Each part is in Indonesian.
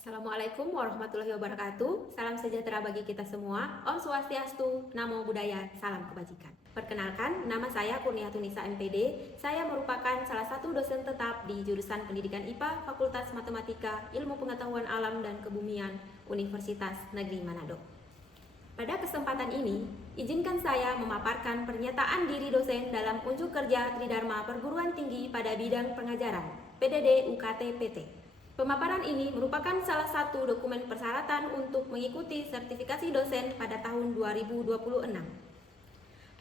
Assalamualaikum warahmatullahi wabarakatuh. Salam sejahtera bagi kita semua. Om Swastiastu, Namo Buddhaya, salam kebajikan. Perkenalkan, nama saya Kurniatunisa MPD. Saya merupakan salah satu dosen tetap di jurusan Pendidikan IPA Fakultas Matematika, Ilmu Pengetahuan Alam dan Kebumian, Universitas Negeri Manado. Pada kesempatan ini, izinkan saya memaparkan pernyataan diri dosen dalam unjuk kerja Tridharma Perguruan Tinggi pada bidang pengajaran, PDD UKT PT. Pemaparan ini merupakan salah satu dokumen persyaratan untuk mengikuti sertifikasi dosen pada tahun 2026.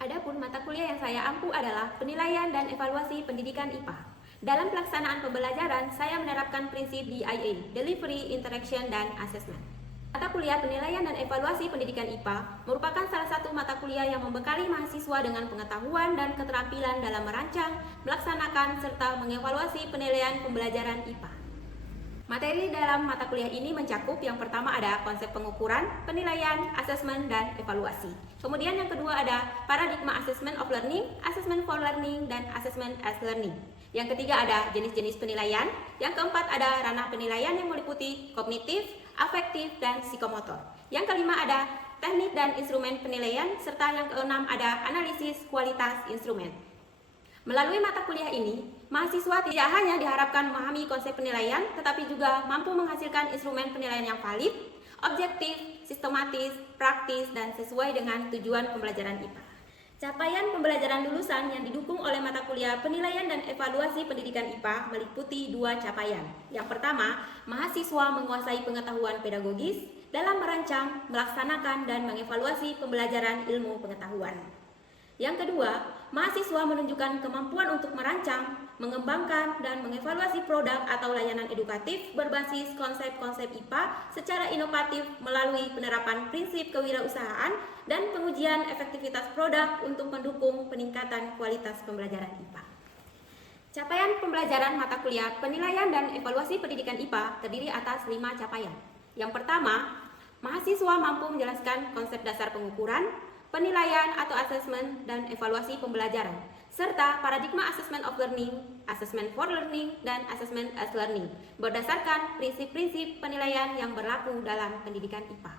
Adapun mata kuliah yang saya ampu adalah penilaian dan evaluasi pendidikan IPA. Dalam pelaksanaan pembelajaran, saya menerapkan prinsip DIA, Delivery, Interaction, dan Assessment. Mata kuliah penilaian dan evaluasi pendidikan IPA merupakan salah satu mata kuliah yang membekali mahasiswa dengan pengetahuan dan keterampilan dalam merancang, melaksanakan, serta mengevaluasi penilaian pembelajaran IPA. Materi dalam mata kuliah ini mencakup yang pertama ada konsep pengukuran, penilaian, asesmen, dan evaluasi. Kemudian yang kedua ada paradigma assessment of learning, assessment for learning, dan assessment as learning. Yang ketiga ada jenis-jenis penilaian. Yang keempat ada ranah penilaian yang meliputi kognitif, afektif, dan psikomotor. Yang kelima ada teknik dan instrumen penilaian, serta yang keenam ada analisis kualitas instrumen. Melalui mata kuliah ini, mahasiswa tidak hanya diharapkan memahami konsep penilaian, tetapi juga mampu menghasilkan instrumen penilaian yang valid, objektif, sistematis, praktis, dan sesuai dengan tujuan pembelajaran IPA. Capaian pembelajaran lulusan yang didukung oleh mata kuliah penilaian dan evaluasi pendidikan IPA meliputi dua capaian. Yang pertama, mahasiswa menguasai pengetahuan pedagogis dalam merancang, melaksanakan, dan mengevaluasi pembelajaran ilmu pengetahuan. Yang kedua, mahasiswa menunjukkan kemampuan untuk merancang, mengembangkan, dan mengevaluasi produk atau layanan edukatif berbasis konsep-konsep IPA secara inovatif melalui penerapan prinsip kewirausahaan dan pengujian efektivitas produk untuk mendukung peningkatan kualitas pembelajaran IPA. Capaian pembelajaran mata kuliah penilaian dan evaluasi pendidikan IPA terdiri atas 5 capaian. Yang pertama, mahasiswa mampu menjelaskan konsep dasar pengukuran, penilaian atau asesmen dan evaluasi pembelajaran, serta paradigma assessment of learning, assessment for learning, dan assessment as learning, berdasarkan prinsip-prinsip penilaian yang berlaku dalam pendidikan IPA.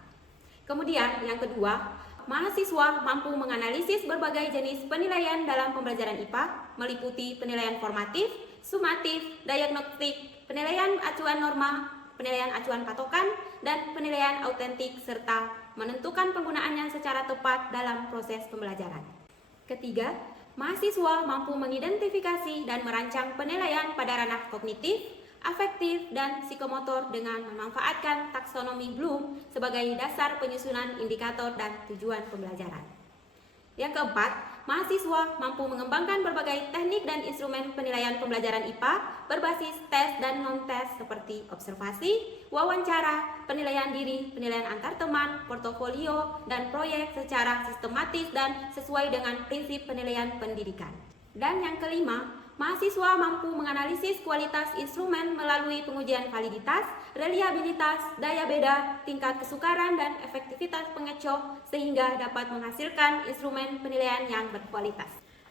Kemudian, yang kedua, mahasiswa mampu menganalisis berbagai jenis penilaian dalam pembelajaran IPA, meliputi penilaian formatif, sumatif, diagnostik, penilaian acuan norma, penilaian acuan patokan, dan penilaian autentik, serta menentukan penggunaannya secara tepat dalam proses pembelajaran. Ketiga, mahasiswa mampu mengidentifikasi dan merancang penilaian pada ranah kognitif, afektif, dan psikomotor dengan memanfaatkan taksonomi Bloom sebagai dasar penyusunan indikator dan tujuan pembelajaran. Yang keempat, mahasiswa mampu mengembangkan berbagai teknik dan instrumen penilaian pembelajaran IPA berbasis tes dan non-tes seperti observasi, wawancara, penilaian diri, penilaian antar teman, portofolio, dan proyek secara sistematis dan sesuai dengan prinsip penilaian pendidikan. Dan yang kelima, mahasiswa mampu menganalisis kualitas instrumen melalui pengujian validitas, reliabilitas, daya beda, tingkat kesukaran, dan efektivitas pengecoh sehingga dapat menghasilkan instrumen penilaian yang berkualitas.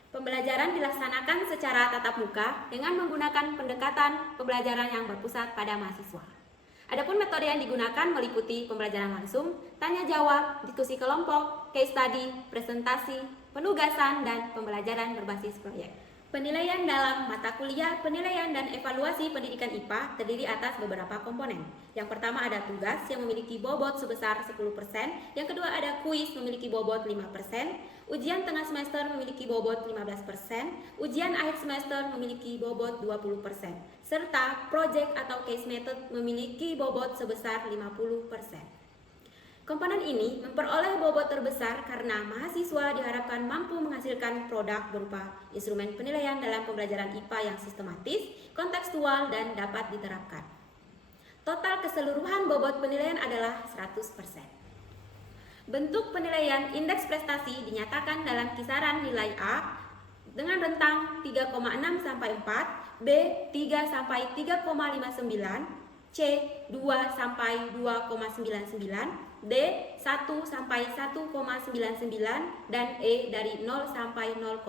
Pembelajaran dilaksanakan secara tatap muka dengan menggunakan pendekatan pembelajaran yang berpusat pada mahasiswa. Adapun metode yang digunakan meliputi pembelajaran langsung, tanya jawab, diskusi kelompok, case study, presentasi, penugasan, dan pembelajaran berbasis proyek. Penilaian dalam mata kuliah penilaian dan evaluasi pendidikan IPA terdiri atas beberapa komponen. Yang pertama ada tugas yang memiliki bobot sebesar 10%, yang kedua ada kuis memiliki bobot 5%, ujian tengah semester memiliki bobot 15%, ujian akhir semester memiliki bobot 20%, serta project atau case method memiliki bobot sebesar 50%. Komponen ini memperoleh bobot terbesar karena mahasiswa diharapkan mampu menghasilkan produk berupa instrumen penilaian dalam pembelajaran IPA yang sistematis, kontekstual, dan dapat diterapkan. Total keseluruhan bobot penilaian adalah 100%. Bentuk penilaian indeks prestasi dinyatakan dalam kisaran nilai A dengan rentang 3,6 sampai 4, B 3 sampai 3,59, C 2 sampai 2,99, D 1 sampai 1,99, dan E dari 0 sampai 0,99.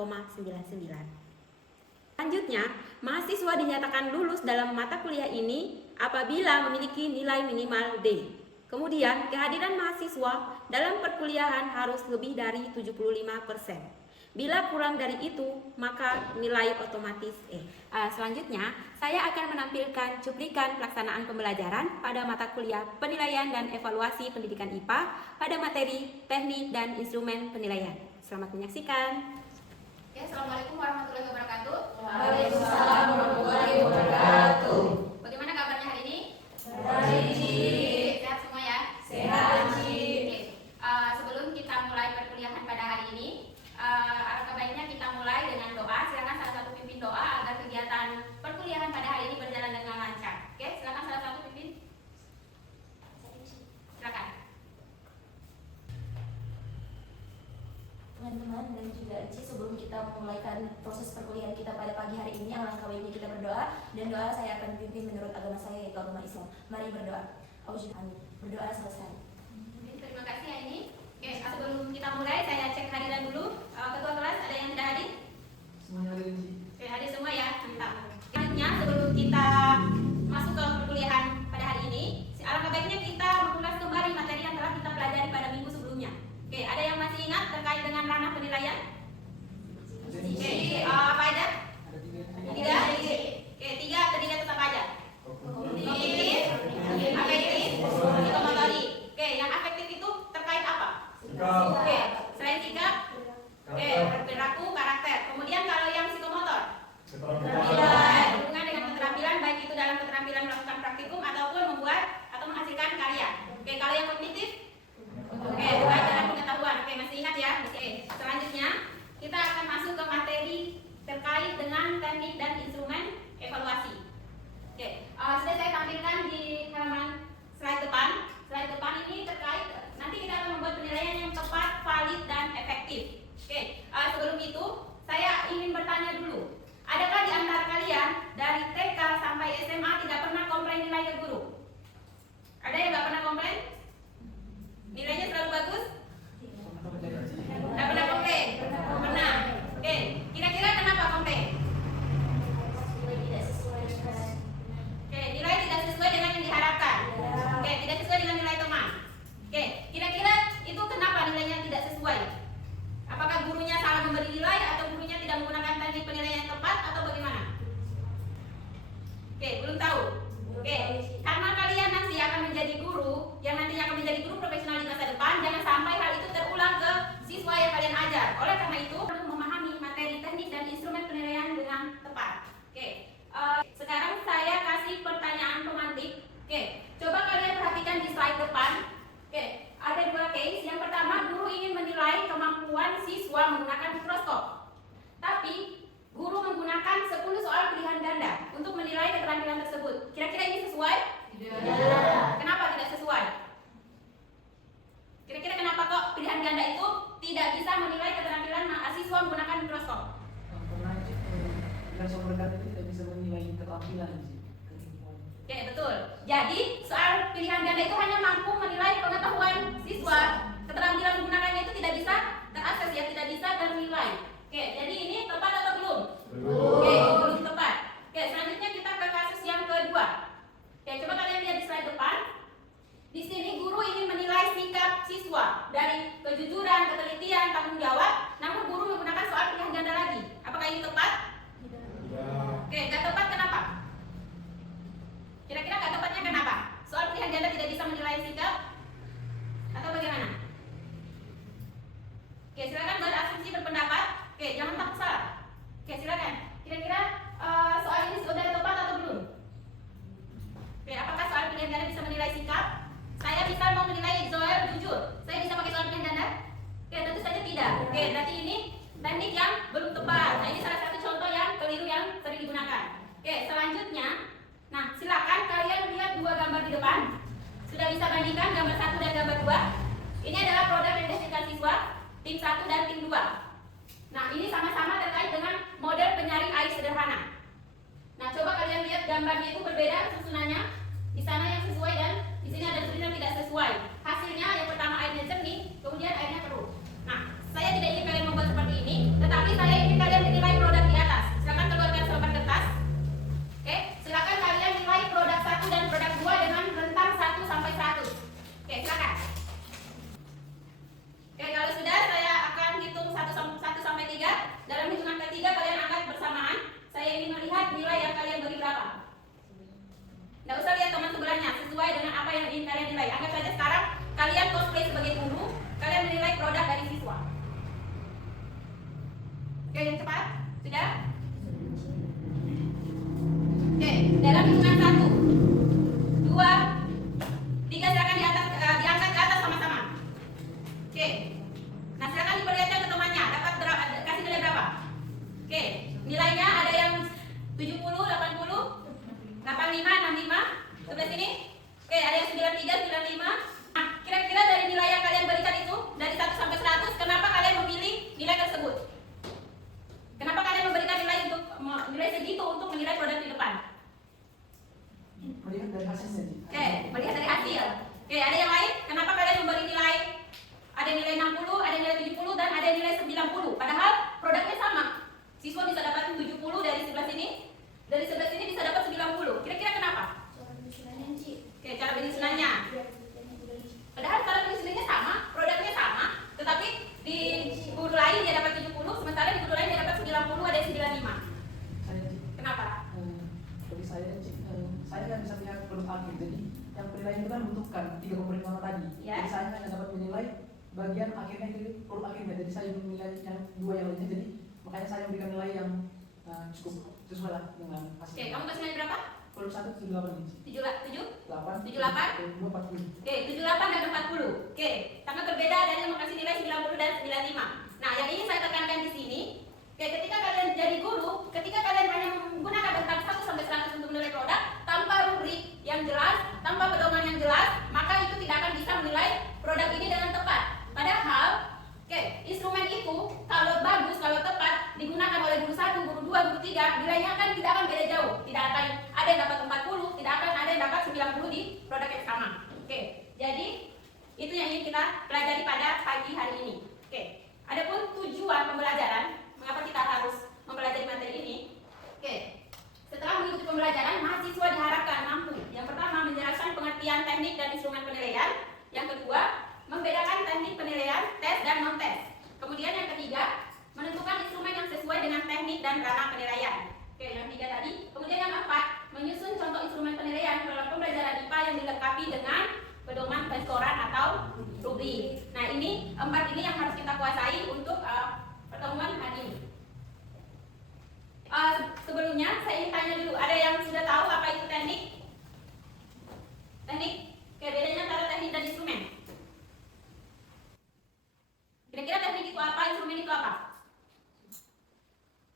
Selanjutnya, mahasiswa dinyatakan lulus dalam mata kuliah ini apabila memiliki nilai minimal D. Kemudian, kehadiran mahasiswa dalam perkuliahan harus lebih dari 75%. Bila kurang dari itu, maka nilai otomatis E. Selanjutnya, saya akan menampilkan cuplikan pelaksanaan pembelajaran pada mata kuliah penilaian dan evaluasi pendidikan IPA pada materi teknik dan instrumen penilaian. Selamat menyaksikan. Oke, Assalamualaikum warahmatullahi wabarakatuh. Waalaikumsalam warahmatullahi wabarakatuh. Bagaimana kabarnya hari ini? Baik. Sehat semua ya? Sehat, Oke. Sebelum kita mulai perkuliahan pada hari ini, alangkah baiknya kita mulai dengan doa. Silakan salah satu pimpin doa agar kegiatan perkuliahan pada hari ini berjalan dengan lancar. Oke, silakan salah satu pimpin. Silakan. Teman-teman dan juga Ci, sebelum kita memulaikan proses perkuliahan kita pada pagi hari ini, alangkah baiknya kita berdoa. Dan doa saya akan pimpin menurut agama saya, yaitu agama Islam. Mari berdoa. Amin. Berdoa selesai. Terima kasih ya ini. Oke, sebelum kita mulai saya cek hadiran dulu. Ketua kelas ada yang tidak hadir? Semuanya hadir, Ci. Oke, hadir semua ya. Mantap. Selanjutnya sebelum kita masuk ke perkuliahan pada hari ini, alangkah baiknya kita mengulas kembali materi yang telah kita pelajari pada minggu sebelumnya. Oke, ada yang masih ingat terkait dengan ranah penilaian? Oke, apa aja? Ada tiga. Tiga. Oke, tiga atau tiga tetap aja. Kognitif, afektif, psikomotorik. Oke, yang afektif itu terkait apa? Oke, selain sikap, oke, perilaku, karakter. Kemudian kalau yang psikomotor, berhubungan dengan keterampilan, baik itu dalam keterampilan melakukan praktikum ataupun membuat atau menghasilkan karya. Oke, kalau yang kognitif, oke, terkait dengan pengetahuan. Oke, masih ingat ya? Oke, selanjutnya kita akan masuk ke materi terkait dengan teknik dan instrumen evaluasi. Oke, sudah saya tampilkan di halaman slide depan. Slide depan ini terkait nanti kita akan membuat penilaian yang tepat, valid, dan efektif. Oke, sebelum itu saya ingin bertanya dulu. Adakah di antara kalian dari TK sampai SMA tidak pernah komplain nilai ke guru? Ada yang nggak pernah komplain? Nilainya selalu bagus? Nggak pernah komplain? Pernah. Oke, kira-kira kenapa komplain? Tidak sesuai dengan Oke, nilai tidak sesuai dengan yang diharapkan. Oke, tidak sesuai dengan nilai teman. Oke, kira-kira itu kenapa nilainya tidak sesuai? Apakah gurunya salah memberi nilai atau gurunya tidak menggunakan teknik penilaian yang tepat atau bagaimana? Oke, belum tahu. Oke, karena kalian nanti akan menjadi guru, yang nantinya akan menjadi guru profesional di masa depan, jangan sampai hal itu terulang ke siswa yang kalian ajar. Oleh karena itu, perlu memahami materi teknik dan instrumen penilaian dengan tepat. Oke, sekarang saya kasih pertanyaan pemantik. Oke, coba kalian perhatikan di slide depan. Oke, ada dua case. Yang pertama, guru ingin menilai kemampuan siswa menggunakan mikroskop. Tapi, guru menggunakan 10 soal pilihan ganda untuk menilai keterampilan tersebut. Kira-kira ini sesuai? Tidak. Kenapa tidak sesuai? Kira-kira kenapa kok pilihan ganda itu tidak bisa menilai keterampilan mahasiswa menggunakan mikroskop? Karena bila soal berkata itu tidak bisa menilai keterampilan, Ci. Oke, betul. Jadi, soal pilihan ganda itu hanya mampu menilai pengetahuan siswa. Keterampilan menggunakannya itu tidak bisa terakses ya, tidak bisa ternilai. Oke, jadi ini tepat atau belum? Oke, belum tepat. Oke, selanjutnya kita ke kasus yang kedua. Oke, coba kalian lihat di slide depan. Di sini guru ingin menilai sikap siswa dari kejujuran, ketelitian, tanggung jawab, namun guru menggunakan soal pilihan ganda lagi. Apakah ini tepat? Oke, nggak tepat kenapa? Kira-kira nggak tepatnya kenapa? Soal pilihan ganda tidak bisa menilai sikap atau bagaimana? Oke, silakan berasumsi berpendapat. Oke, jangan takut salah. Oke, silakan. Kira-kira soal ini sudah tepat atau belum? Oke, apakah soal pilihan ganda bisa menilai sikap? Saya bisa mau menilai Zoel jujur. Saya bisa pakai soal pilihan ganda? Oke, tentu saja tidak. Oke, berarti ini teknik yang belum tepat. Nah, ini salah satu contoh yang keliru yang sering digunakan. Oke, selanjutnya, nah silakan kalian lihat dua gambar di depan. Sudah bisa bandingkan gambar 1 dan gambar 2. Ini adalah produk identifikasi siswa tim 1 dan tim 2. Nah, ini sama-sama terkait dengan model penyaring air sederhana. Nah, coba kalian lihat gambarnya itu berbeda susunannya. Di sana yang sesuai dan di sini ada tulisan yang tidak sesuai. Hasilnya yang pertama airnya jernih, kemudian airnya keruh. Nah, saya tidak ingin kalian membuat seperti ini, tetapi saya ingin kalian menilai produk di atas. Silakan keluarkan selembar kertas. Oke, silakan kalian nilai produk 1 dan produk yang penilaian itu kan membutuhkan 3 komponen pertama tadi. Ya. Jadi saya hanya dapat menilai bagian akhirnya itu produk akhirnya. Jadi saya menilai yang 2 yang lainnya. Jadi makanya saya memberikan nilai yang cukup sesuai lah dengan hasil. Oke, kamu kasih nilai berapa? Kalau 1 78 nih. 8? 8 78? 240. Oke, 78 dan 40. Oke, sangat berbeda dari yang kasih nilai 90 dan 95. Nah, yang ini saya tekankan di sini. Oke, ketika kalian jadi guru, ketika kalian hanya menggunakan rentang 1 sampai 100 untuk menilai produk tanpa rubrik yang jelas, tanpa pedoman yang jelas, maka itu tidak akan bisa menilai produk ini dengan tepat. Padahal, oke, instrumen itu kalau bagus, kalau tepat digunakan oleh guru 1, guru 2, guru 3, nilainya kan tidak akan beda jauh. Tidak akan ada yang dapat 40, tidak akan ada yang dapat 90 di produk yang sama. Oke, jadi itu yang ingin kita pelajari pada pagi hari ini. Oke, adapun tujuan pembelajaran, mengapa kita harus mempelajari materi ini? Oke, setelah mengikuti pembelajaran, mahasiswa diharapkan mampu. Yang pertama, menjelaskan pengertian teknik dan instrumen penilaian. Yang kedua, membedakan teknik penilaian, tes dan non-tes. Kemudian yang ketiga, menentukan instrumen yang sesuai dengan teknik dan ranah penilaian. Oke, yang tiga tadi. Kemudian yang keempat, menyusun contoh instrumen penilaian dalam pembelajaran IPA yang dilengkapi dengan pedoman penskoran atau rubrik. Nah, ini 4 ini yang harus kita kuasai untuk pertemuan hari ini. Sebelumnya saya ingin tanya dulu, ada yang sudah tahu apa itu teknik? Teknik? Oke, bedanya antara teknik dan instrumen. Kira-kira teknik itu apa, instrumen itu apa?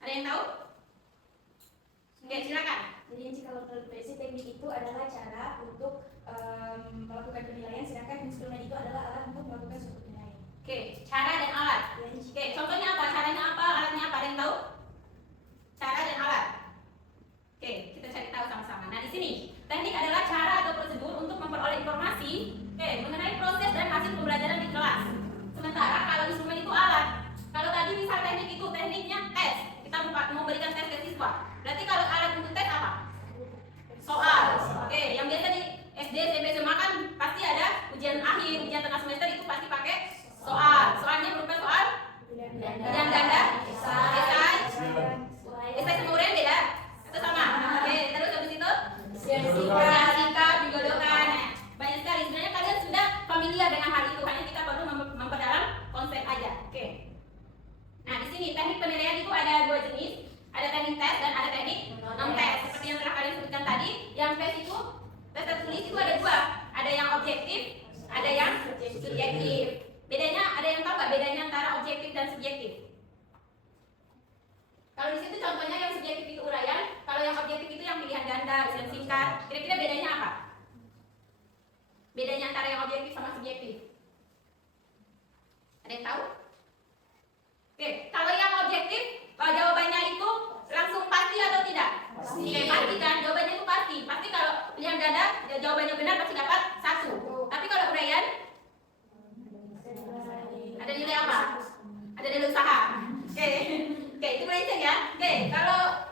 Ada yang tahu? Oke, silakan. Jadi kalau prinsip teknik itu adalah cara untuk melakukan penilaian, sedangkan instrumen itu adalah alat untuk melakukan suatu penilaian. Oke, cara dan alat. Oke, contohnya apa? Caranya apa? Alatnya apa? Ada yang tahu? Cara dan alat. Oke, kita cari tahu sama-sama. Nah, di sini teknik adalah cara atau prosedur untuk memperoleh informasi mengenai proses dan hasil pembelajaran di kelas. Sementara kalau instrumen itu alat. Kalau tadi misal teknik itu tekniknya tes, kita mau berikan tes ke siswa. Berarti kalau alat untuk tes apa? Soal. Oke, yang biasa di SD, SMP, SMA kan pasti ada ujian akhir, ujian tengah semester itu pasti pakai soal. Soalnya berupa soal pilihan ganda, esai sama uraian beda atau sama? Oke, terus habis itu singkat, dijodohkan. Banyak sekali. Sebenarnya kalian sudah familiar dengan hal itu, hanya kita perlu memperdalam konsep aja. Oke. Nah, di sini teknik penilaian itu ada 2 jenis, ada teknik tes dan ada teknik non-tes. Seperti yang telah kalian sebutkan tadi, yang tes itu tes tertulis itu ada 2, ada yang objektif, ada yang subjektif. Bedanya, ada yang tahu nggak bedanya antara objektif dan subjektif? Kalau di situ contohnya yang subjektif itu uraian, kalau yang objektif itu yang pilihan ganda, isian singkat. Kira-kira bedanya apa? Bedanya antara yang objektif sama subjektif? Ada yang tahu? Oke, kalau yang objektif, jawabannya itu langsung pasti atau tidak? Pasti. Oke, pasti kan? Jawabannya itu pasti. Pasti kalau pilihan ganda, jawabannya benar pasti dapat 1. Tapi kalau uraian, ada nilai apa? Ada nilai usaha. Oke, oke, itu prinsip ya. Oke, kalau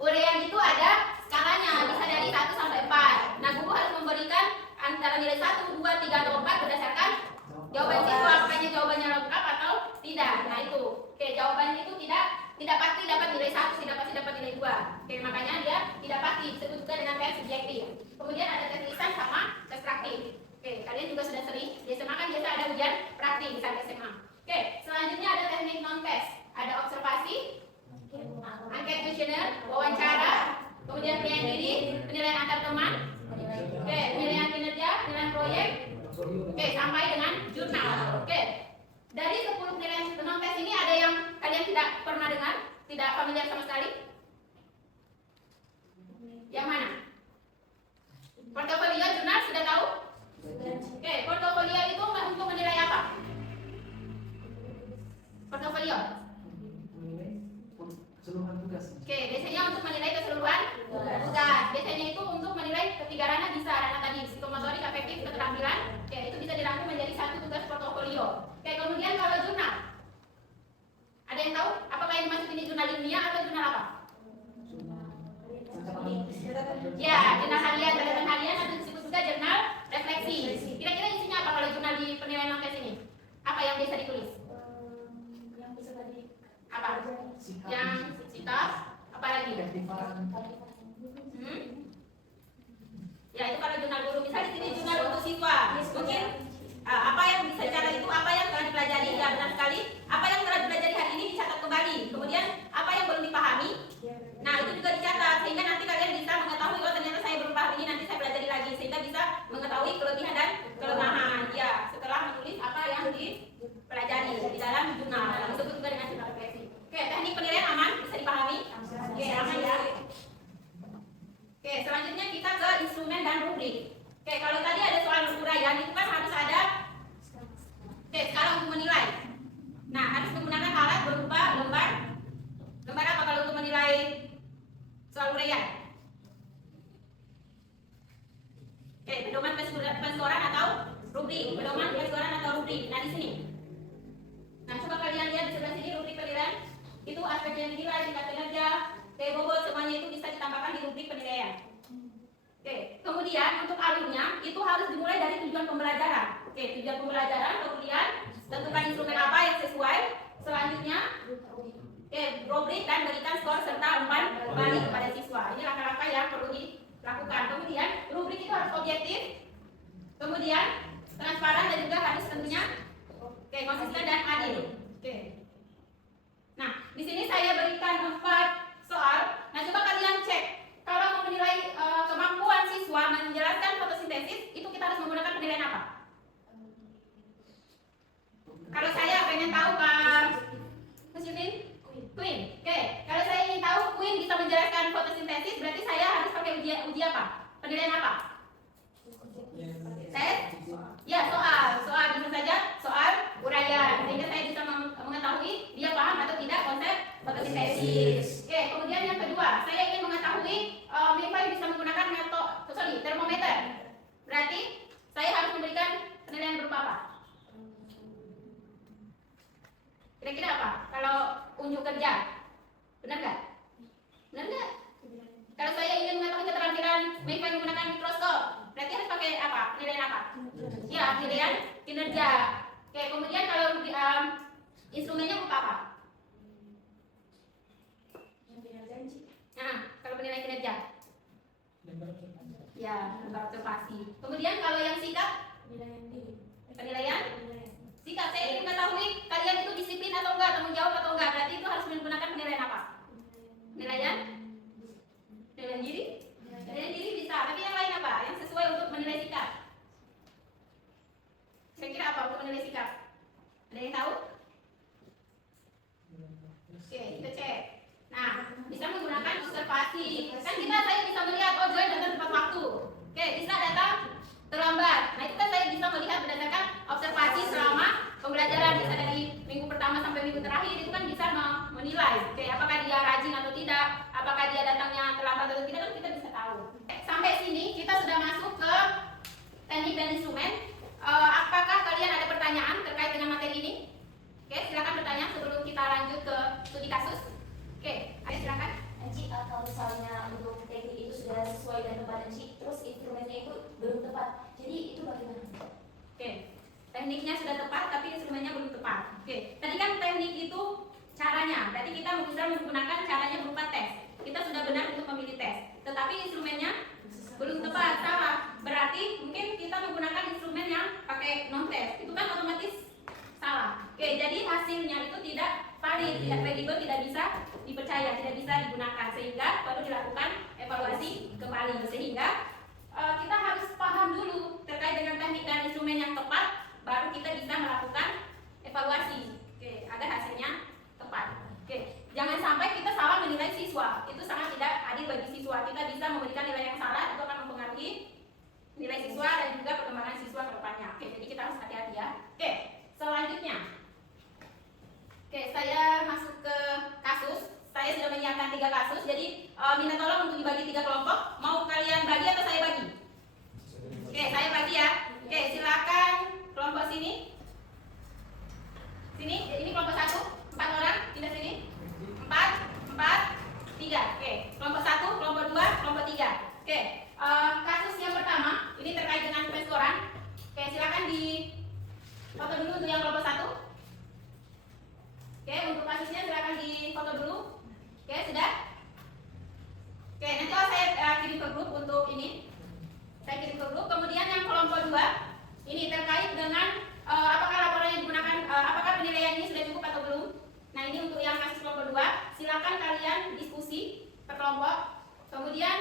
uraian itu ada skalanya, bisa dari 1 sampai 4. Nah, guru harus memberikan antara nilai 1, 2, 3, atau 4 berdasarkan jawaban siswa, apakah jawabannya lengkap atau tidak. Nah, itu. Oke, jawabannya itu tidak pasti dapat nilai 1, tidak pasti dapat nilai 2. Oke, makanya dia tidak pasti, disebut juga dengan tes subjektif. Kemudian ada tes lisan sama tes praktik. Oke, kalian juga sudah sering di SMA kan biasa ada ujian praktik di saat SMA. Oke, selanjutnya ada teknik non-tes. Ada observasi, angket kuesioner, wawancara, kemudian penilaian diri, penilaian antar teman, oke, penilaian kinerja, penilaian proyek, oke, sampai dengan jurnal. Oke, dari 10 penilaian non-tes ini ada yang kalian tidak pernah dengar, tidak familiar sama sekali? Yang mana? Portofolio, jurnal, sudah tahu? Oke, portofolio itu untuk menilai apa? Portofolio. Keseluruhan tugas. Oke, biasanya untuk menilai keseluruhan tugas. Biasanya itu untuk menilai ketiga ranah bisa, ranah tadi psikomotorik, afektif, keterampilan. Oke, itu bisa dirangkum menjadi 1 tugas portofolio. Oke, kemudian kalau jurnal, ada yang tahu apakah yang dimaksud ini jurnal ilmiah atau jurnal apa? Ya, jurnal harian, catatan harian atau disebut juga jurnal refleksi. Kira-kira isinya apa kalau jurnal di penilaian non-tes ini? Apa yang bisa ditulis? Yang bisa tadi Apa? Yang sikap, apa lagi? Keaktifan. Ya itu kalau jurnal guru, misalnya di sini jurnal untuk siswa. Mungkin apa yang bisa dicatat itu apa yang telah dipelajari, ya benar sekali. Apa yang telah dipelajari hari ini dicatat kembali. Kemudian apa yang belum dipahami, nah itu juga dicatat sehingga nanti kalian bisa mengetahui oh ternyata saya belum paham ini, nanti saya pelajari lagi sehingga bisa mengetahui kelebihan dan kelemahan. Ya setelah menulis apa yang dipelajari di dalam jurnal, disebut juga dengan jurnal refleksi. Oke, teknik penilaian aman, bisa dipahami? Oke, aman ya. Oke, selanjutnya kita ke instrumen dan rubrik. Oke, kalau tadi ada soal uraian itu kan harus ada skala untuk menilai. Nah, harus menggunakan alat berupa lembar. Lembar apa kalau untuk menilai soal uraian? Oke, pedoman penskoran atau rubrik. Pedoman penskoran atau rubrik. Nah, di sini. Nah, coba kalian lihat di sebelah sini rubrik penilaian. Itu aspek yang dinilai, tingkat kinerja, bobot, semuanya itu bisa ditambahkan di rubrik penilaian. Oke, kemudian untuk alurnya itu harus dimulai dari tujuan pembelajaran. Oke, tujuan pembelajaran, kemudian tentukan instrumen apa yang sesuai. Selanjutnya, rubrik dan berikan skor serta umpan balik kepada siswa. Ini langkah-langkah yang perlu dilakukan. Kemudian rubrik itu harus objektif, kemudian transparan dan juga harus tentunya konsisten dan adil. Oke. Nah, di sini saya berikan 4 soal. Nah, coba kalian cek. Kalau mau menilai kemampuan siswa menjelaskan fotosintesis, itu kita harus menggunakan penilaian apa? Kalau saya pengen tahu Pak Muslimin, Queen. Oke, kalau saya ingin tahu Queen bisa menjelaskan fotosintesis, berarti saya harus pakai uji apa? Penilaian apa? Tes? Ya, soal bisa saja soal uraian, sehingga saya bisa mengetahui dia paham atau tidak konsep fotosintesis. Oke, kemudian yang kedua, saya ingin mengetahui Mifai bisa menggunakan termometer. Berarti saya harus memberikan penilaian berupa apa? Kira-kira apa? Kalau unjuk kerja, benar nggak? Benar nggak? Kalau saya ingin mengetahui keterampilan Mifai menggunakan mikroskop, berarti harus pakai apa? Penilaian apa? Ya, penilaian kinerja. Oke, kemudian kalau instrumennya berupa apa? Nah, kalau penilaian kinerja, ya, lembar observasi. Kemudian kalau yang sikap, penilaian sikap. Saya ingin mengetahui kalian itu disiplin atau enggak, tanggung jawab atau enggak. Berarti itu harus menggunakan penilaian apa? Penilaian diri. Penilaian diri bisa. Tapi yang lain apa? Yang sesuai untuk menilai sikap. Kira-kira apa untuk menilai sikap? Ada yang tahu? Oke, kita cek. Nah, bisa menggunakan observasi. Kan saya bisa melihat, oh Joy datang tepat waktu. Oke, bisa datang terlambat. Nah, itu kan saya bisa melihat berdasarkan observasi selama pembelajaran. Bisa dari minggu pertama sampai minggu terakhir, itu kan bisa menilai. Oke, apakah dia rajin atau tidak, apakah dia datangnya terlambat atau tidak, kan kita bisa tahu. Sampai sini kita sudah masuk ke teknik dan instrumen. Apakah kalian ada pertanyaan terkait dengan materi ini? Oke, silakan bertanya sebelum kita lanjut ke studi kasus. Oke, ayo silakan. Enci, kalau misalnya untuk teknik itu sudah sesuai dan tepat Enci, terus instrumennya itu belum tepat, jadi itu bagaimana? Oke, tekniknya sudah tepat tapi instrumennya belum tepat. Oke, tadi kan teknik itu caranya, berarti kita bisa menggunakan caranya berupa tes. Kita sudah benar untuk memilih tes, tetapi instrumennya belum tepat, salah. Berarti mungkin kita menggunakan instrumen yang pakai non tes, itu kan otomatis salah. Oke, jadi hasilnya itu tidak valid, tidak kredibel, tidak bisa dipercaya, tidak bisa digunakan, sehingga perlu dilakukan evaluasi kembali. Sehingga kita harus paham dulu terkait dengan teknik dan instrumen yang tepat, baru kita bisa melakukan evaluasi. Oke, agar hasilnya tepat. Oke, jangan sampai kita salah menilai siswa, itu sangat tidak adil bagi siswa. Kita bisa memberikan nilai yang salah, itu akan mempengaruhi nilai siswa dan juga perkembangan siswa ke depannya. Oke, jadi kita harus hati-hati ya. Oke, selanjutnya. Oke, saya masuk ke kasus. Saya sudah menyiapkan 3 kasus, jadi minta tolong untuk dibagi 3 kelompok. Mau kalian bagi atau saya bagi? Oke, saya bagi. kelompok. Kemudian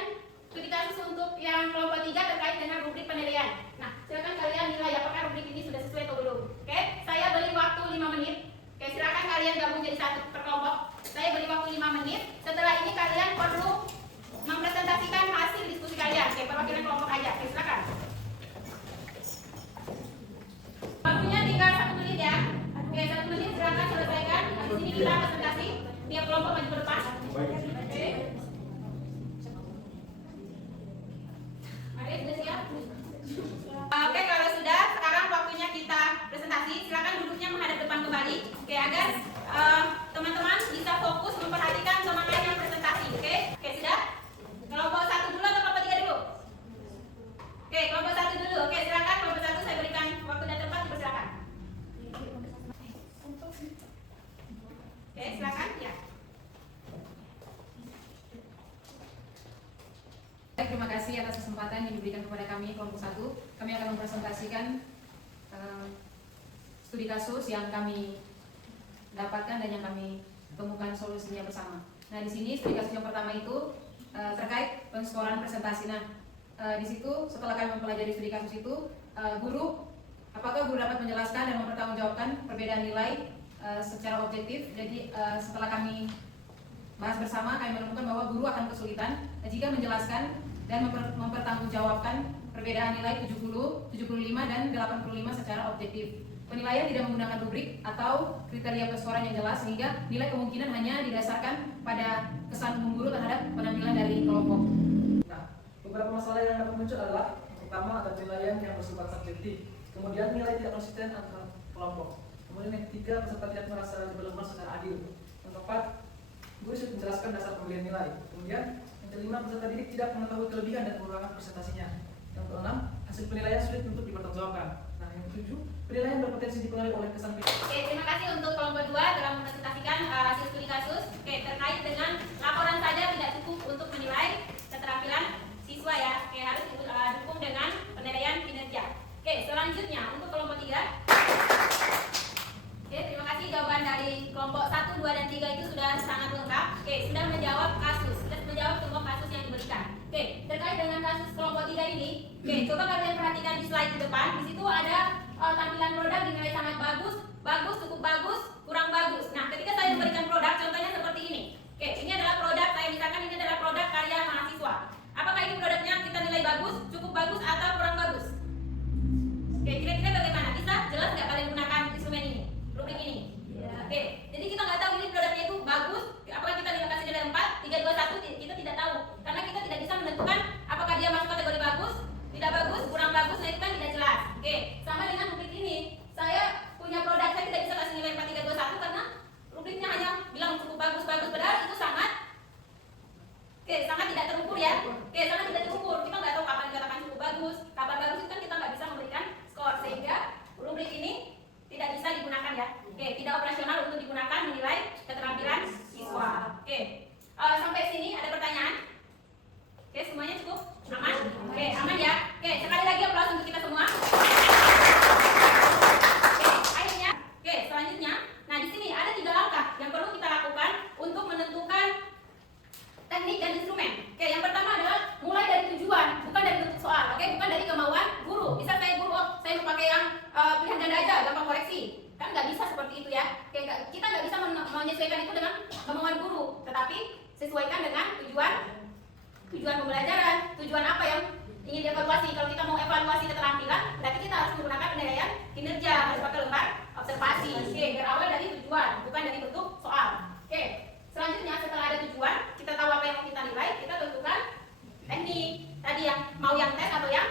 studi kasus untuk yang kelompok 3 terkait dengan rubrik penilaian. Nah, silakan kalian nilai apakah rubrik ini sudah sesuai atau belum. Oke, saya beri waktu 5 menit. Oke, silakan kalian gabung jadi satu per kelompok. Saya beri waktu 5 menit. Setelah ini kalian perlu mempresentasikan hasil diskusi kalian. Oke, perwakilan kelompok aja. Oke, silakan. Waktunya tinggal 1 menit ya. Oke, 1 menit silakan selesaikan. Habis ini kita presentasi. Tiap kelompok maju ke depan. Oke. Mari, sudah siap? Oke, kalau sudah, sekarang waktunya kita presentasi. Silakan duduknya menghadap depan kembali. Oke, agar teman-teman bisa fokus memperhatikan teman lain yang presentasi. Oke, sudah? Kelompok 1 dulu atau kelompok 3 dulu? Oke, kelompok 1 dulu. Oke, silakan kelompok 1 saya berikan waktu dan tempat, dipersilakan. Oke, silakan. Ya. Baik, terima kasih atas kesempatan yang diberikan kepada kami kelompok 1. Kami akan mempresentasikan studi kasus yang kami dapatkan dan yang kami temukan solusinya bersama. Nah, di sini studi kasus yang pertama itu terkait penskolaran presentasi. Nah, di situ setelah kami mempelajari studi kasus itu, apakah guru dapat menjelaskan dan mempertanggungjawabkan perbedaan nilai secara objektif. Jadi setelah kami bahas bersama, kami menemukan bahwa guru akan kesulitan jika menjelaskan dan mempertanggungjawabkan perbedaan nilai 70, 75, dan 85 secara objektif. Penilaian tidak menggunakan rubrik atau kriteria penskolaran yang jelas, sehingga nilai kemungkinan hanya didasarkan pada kesan umum guru terhadap penampilan dari kelompok. Nah, beberapa masalah yang dapat muncul adalah pertama ada penilaian yang bersifat subjektif, kemudian nilai tidak konsisten antara kelompok, kemudian yang ketiga peserta tidak merasa diperlakukan secara adil, yang keempat guru sudah menjelaskan dasar pemberian nilai, kemudian yang kelima peserta didik tidak mengetahui kelebihan dan kekurangan presentasinya, yang keenam hasil penilaian sulit untuk dipertanggungjawabkan. Nah, yang ketujuh penilaian berpotensi dipengaruhi oleh kesan. Oke, terima kasih untuk kelompok 2 telah mempresentasikan hasil studi kasus. Oke, terkait dengan laporan saja tidak cukup untuk menilai keterampilan siswa ya. Oke, harus didukung dengan penilaian kinerja. Oke, selanjutnya untuk kelompok 3. Oke, terima kasih jawaban dari kelompok 1, 2, dan 3 itu sudah sangat lengkap. Oke, sudah menjawab kasus, sudah menjawab semua kasus yang diberikan. Oke, terkait dengan kasus kelompok 3 ini, oke, coba kalian perhatikan di slide di depan. Di situ ada tampilan produk dinilai sangat bagus, bagus, cukup bagus, kurang bagus. Nah, ketika saya memberikan produk, contohnya seperti ini. Oke, ini adalah produk, saya misalkan ini adalah produk karya mahasiswa. Apakah ini produknya kita nilai bagus, cukup bagus, atau kurang bagus? Oke, kira-kira bagaimana? Bisa jelas nggak kalian gunakan instrumen ini, rubrik ini? Oke, jadi kita nggak tahu ini produknya itu bagus, apakah kita kasih nilai 4, 3, 2, 1, kita tidak tahu. Karena kita tidak bisa menentukan apakah dia masuk kategori bagus, tidak bagus, kurang bagus, nah itu kan tidak jelas. Oke, sama dengan rubrik ini. Saya punya produk, saya tidak bisa kasih nilai 4, 3, 2, 1 karena rubriknya hanya bilang cukup bagus, padahal itu sangat tidak terukur ya. Sangat tidak terukur. Kita nggak tahu kapan dikatakan cukup bagus, kapan bagus, itu kan kita nggak bisa memberikan skor, sehingga rubrik ini tidak bisa digunakan ya. Tidak operasional untuk digunakan menilai keterampilan siswa. Sampai sini ada pertanyaan? Semuanya cukup aman? Aman ya. Sekali lagi aplaus untuk kita semua. Akhirnya, selanjutnya, nah di sini ada 3 langkah yang perlu kita lakukan untuk menentukan teknik dan instrumen. Yang pertama adalah mulai dari tujuan, bukan dari bentuk soal. Bukan dari kemauan guru. Bisa saya guru, saya mau pakai yang pilihan ganda aja, gampang koreksi. Kan nggak bisa seperti itu ya. Kita nggak bisa menyesuaikan itu dengan kemauan guru, tetapi sesuaikan dengan tujuan pembelajaran, tujuan apa yang ingin dievaluasi. Kalau kita mau evaluasi keterampilan, berarti kita harus menggunakan penilaian kinerja, harus pakai lembar observasi. Berawal dari tujuan, bukan dari bentuk soal. Selanjutnya setelah ada tujuan, kita tahu apa yang mau kita nilai, kita tentukan teknik. Tadi yang mau yang tes atau yang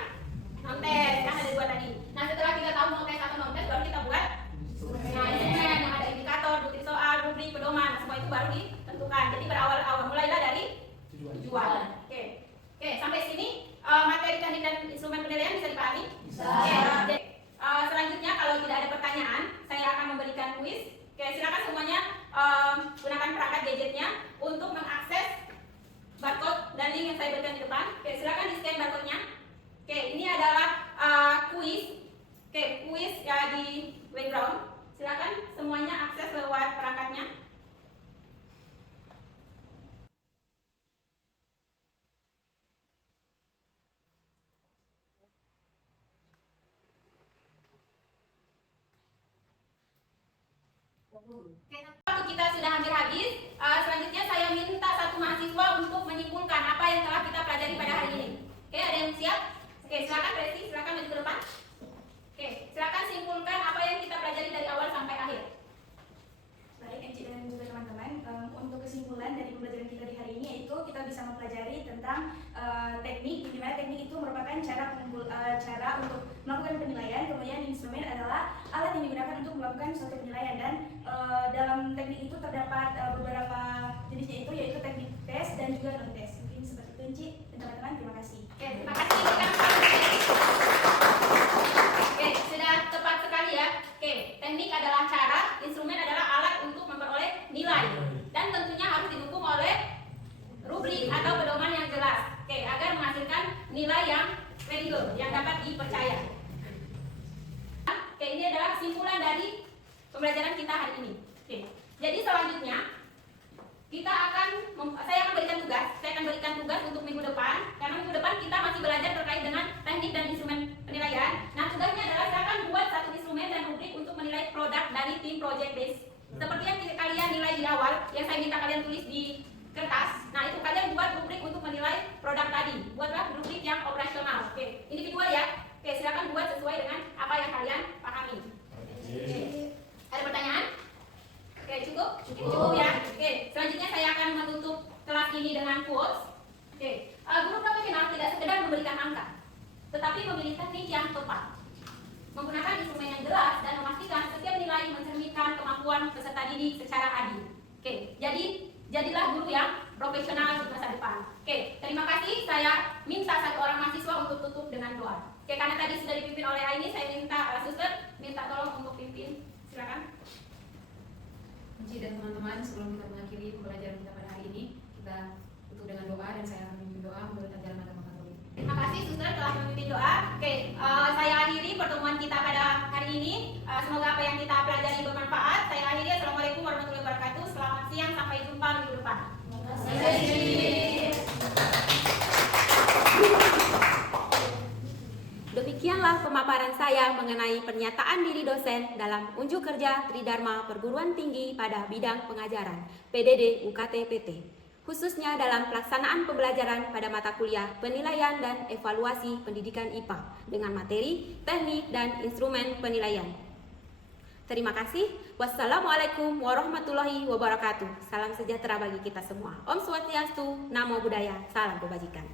non tes, kan ada 2 tadi. Nah, setelah kita tahu mau tes atau non tes, baru kita buat instrumen yang ada indikator, bukti soal, rubrik, pedoman, semua itu baru ditentukan. Jadi berawal mulailah dari tujuan. Sampai sini materi teknik dan instrumen penilaian bisa dipahami? Selanjutnya kalau tidak ada pertanyaan, saya akan memberikan kuis. Silakan semuanya gunakan perangkat gadgetnya untuk mengakses barcode dan link yang saya berikan di depan. Silakan di scan barcode-nya. Ini adalah kuis. Kuis ya di background. Silakan semuanya akses lewat perangkatnya. Waktu kita sudah hampir habis, selanjutnya saya minta satu mahasiswa untuk menyimpulkan apa yang telah kita pelajari pada hari ini. Oke, ada yang siap? Oke, silakan Resti, silakan maju ke depan. Oke, silakan simpulkan apa yang kita pelajari dari awal sampai akhir. Baik, Enci dan juga teman-teman, untuk kesimpulan dari pembelajaran kita di hari ini yaitu kita bisa mempelajari tentang teknik, di mana teknik itu merupakan cara untuk melakukan penilaian, kemudian instrumen adalah alat yang digunakan untuk melakukan suatu penilaian, dan dalam teknik itu terdapat beberapa jenisnya itu yaitu teknik tes dan juga non tes. Mungkin seperti itu, Enci dan teman-teman, terima kasih. Oke, terima kasih. Oke, sudah tepat sekali ya. Oke, teknik adalah cara, instrumen adalah alat untuk memperoleh nilai, dan tentunya harus didukung oleh rubrik atau pedoman yang jelas. Oke, agar menghasilkan nilai yang kredibel, yang dapat dipercaya. Oke, ini adalah kesimpulan dari pembelajaran kita hari ini. Oke, jadi selanjutnya saya akan berikan tugas untuk minggu depan, karena minggu depan kita masih belajar terkait dengan teknik dan instrumen penilaian. Nah, tugasnya adalah saya akan buat satu instrumen dan rubrik untuk menilai produk dari tim project base. Seperti yang kalian nilai di awal, yang saya minta kalian tulis di kertas. Nah, itu kalian buat rubrik untuk menilai produk tadi. Buatlah rubrik yang operasional. Oke, individual ya. Oke, silakan buat sesuai dengan apa yang kalian pahami. Oke. Ada pertanyaan? Oke, cukup? Cukup ya. Oke, selanjutnya saya akan menutup kelas ini dengan quotes. Oke, guru profesional tidak sekedar memberikan angka, tetapi memilih teknik yang tepat, menggunakan instrumen yang jelas dan memastikan setiap nilai mencerminkan kemampuan peserta didik secara adil. Oke, jadilah guru yang profesional di masa depan. Oke, terima kasih. Saya minta satu orang mahasiswa untuk tutup dengan doa. Oke, karena tadi sudah dipimpin oleh Aini, saya minta suster minta tolong untuk pimpin. Silakan. Enci dan teman-teman, sebelum kita mengakhiri pembelajaran kita pada hari ini, kita tutup dengan doa, dan saya akan memimpin doa menurut ajaran agama Katolik. Terima kasih suster telah memimpin doa. Oke, saya akhiri pertemuan kita pada hari ini. Semoga apa yang kita pelajari bermanfaat. Saya akhiri. Assalamualaikum warahmatullahi wabarakatuh. Selamat siang, sampai jumpa minggu depan. Terima kasih. Demikianlah pemaparan saya mengenai pernyataan diri dosen dalam unjuk kerja Tridharma Perguruan Tinggi pada bidang pengajaran PDD UKT PT, khususnya dalam pelaksanaan pembelajaran pada mata kuliah penilaian dan evaluasi pendidikan IPA dengan materi, teknik, dan instrumen penilaian. Terima kasih. Wassalamualaikum warahmatullahi wabarakatuh. Salam sejahtera bagi kita semua. Om Swastiastu, Namo Buddhaya, salam kebajikan.